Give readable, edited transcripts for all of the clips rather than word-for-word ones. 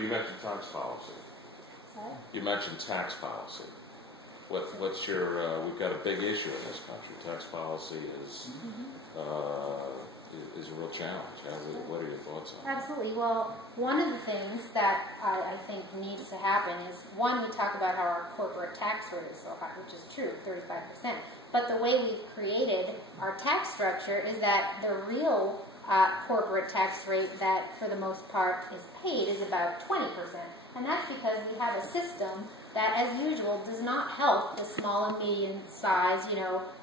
You mentioned tax policy. Sorry? You mentioned tax policy. What's your? We've got a big issue in this country. Tax policy is a real challenge. What are your thoughts on it? Absolutely. Well, one of the things that I think needs to happen is, one, we talk about how our corporate tax rate is so high, which is true, 35%. But the way we've created our tax structure is that the real corporate tax rate that, for the most part, is paid is about 20%. And that's because we have a system that, as usual, does not help the small and medium-sized,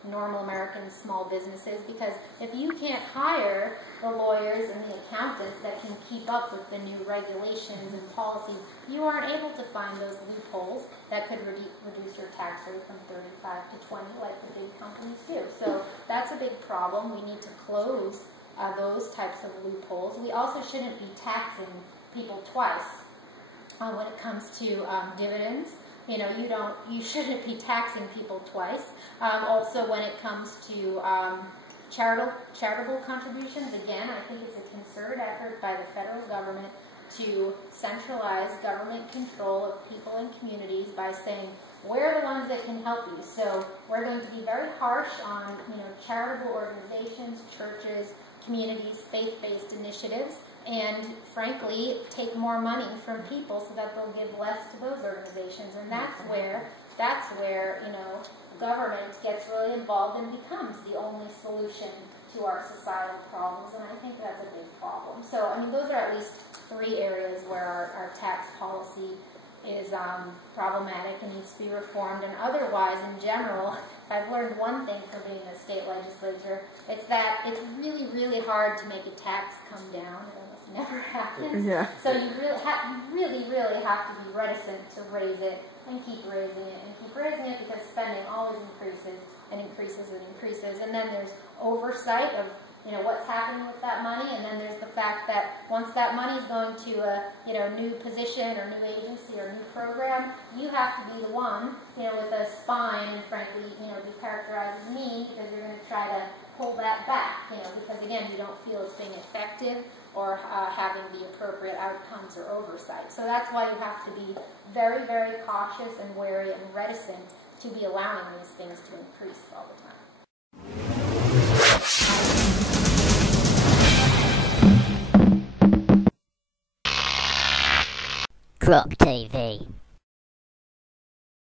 normal American small businesses, because if you can't hire the lawyers and the accountants that can keep up with the new regulations and policies, you aren't able to find those loopholes that could reduce your tax rate from 35 to 20 like the big companies do. So that's a big problem. We need to close those types of loopholes. We also shouldn't be taxing people twice. When it comes to dividends, you shouldn't be taxing people twice. Also, when it comes to charitable contributions, again, I think it's a concerted effort by the federal government to centralize government control of people and communities by saying, we're the ones that can help you. So we're going to be very harsh on, charitable organizations, churches, communities, faith-based initiatives, and frankly, take more money from people so that they'll give less to those organizations. And that's where government gets really involved and becomes the only solution to our societal problems. And I think that's a big problem. So, those are at least 3 areas where our tax policy is problematic and needs to be reformed. And otherwise, in general, if I've learned one thing from being in the state legislature, it's that it's really, really hard to make a tax come down. It almost never happens. Yeah. So you really have to be reticent to raise it and keep raising it and keep raising it, because spending always increases and increases and increases. And then there's oversight of what's happening with that money, and then there's the fact that once that money is going to a new position or new agency or new program, you have to be the one with a spine and frankly be characterized as mean, because you're going to try to pull that back, because again you don't feel it's being effective or having the appropriate outcomes or oversight. So that's why you have to be very, very cautious and wary and reticent to be allowing these things to increase all the time. Croc TV.